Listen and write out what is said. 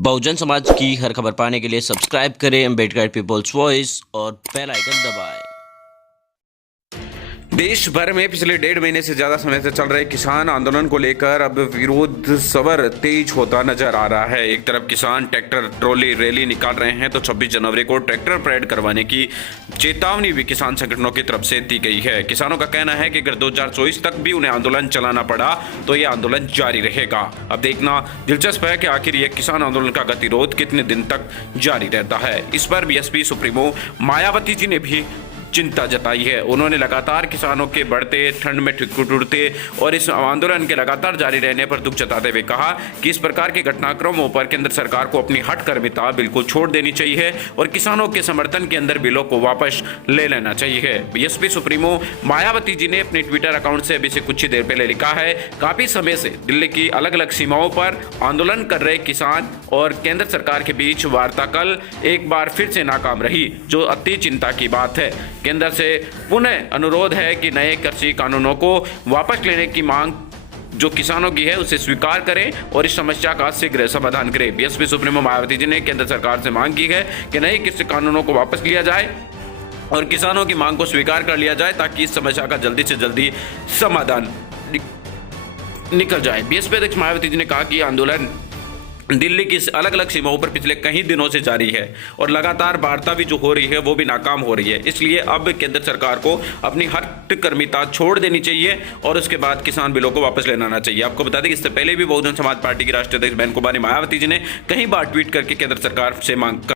बहुजन समाज की हर खबर पाने के लिए सब्सक्राइब करें अम्बेडकर पीपल्स वॉइस और बेल आइकन दबाएं। देश भर में पिछले 1.5 महीने से ज्यादा समय से चल रहे किसान आंदोलन को लेकर अब विरोध स्वर तेज होता नजर आ रहा है। एक तरफ किसान ट्रैक्टर ट्रॉली रैली निकाल रहे हैं तो 26 जनवरी को ट्रैक्टर परेड करवाने की चेतावनी भी किसान संगठनों की तरफ से दी गई है। किसानों का कहना है कि अगर 2024 तक भी उन्हें आंदोलन चलाना पड़ा तो ये आंदोलन जारी रहेगा। अब देखना दिलचस्प है कि आखिर ये किसान आंदोलन का गतिरोध कितने दिन तक जारी रहता है। इस पर बीएसपी सुप्रीमो मायावती जी ने भी चिंता जताई है। उन्होंने लगातार किसानों के बढ़ते ठंड में ठिठुरते और इस आंदोलन के लगातार जारी रहने पर दुख जताते हुए कहा कि इस प्रकार के घटनाक्रमों पर केंद्र सरकार को अपनी हठकर्मिता बिल्कुल छोड़ देनी चाहिए और किसानों के समर्थन के अंदर बिलों को वापस ले लेना चाहिए। बीएसपी सुप्रीमो मायावती जी ने अपने ट्विटर अकाउंट से अभी से कुछ ही देर पहले लिखा है, काफी समय से दिल्ली की अलग अलग सीमाओं पर आंदोलन कर रहे किसान और केंद्र सरकार के बीच वार्ता कल एक बार फिर से नाकाम रही, जो अति चिंता की बात है। केंद्र से पुनः अनुरोध है कि नए कृषि कानूनों को वापस लेने की मांग जो किसानों की है उसे स्वीकार करें और इस समस्या का शीघ्र समाधान करें। बीएसपी सुप्रीमो मायावती जी ने केंद्र सरकार से मांग की है कि नए कृषि कानूनों को वापस लिया जाए और किसानों की मांग को स्वीकार कर लिया जाए ताकि इस समस्या का जल्दी से जल्दी समाधान निकल जाए। बीएसपी अध्यक्ष मायावती जी ने कहा कि आंदोलन दिल्ली की अलग अलग सीमाओं पर पिछले कई दिनों से जारी है और लगातार वार्ता भी जो हो रही है वो भी नाकाम हो रही है। इसलिए अब केंद्र सरकार को अपनी हठकर्मिता छोड़ देनी चाहिए और उसके बाद किसान बिलों को वापस लेना आना चाहिए। आपको बता दें कि इससे पहले भी बहुजन समाज पार्टी की राष्ट्रीय अध्यक्ष बहन कुमारी मायावती जी ने कई बार ट्वीट करके केंद्र सरकार से मांग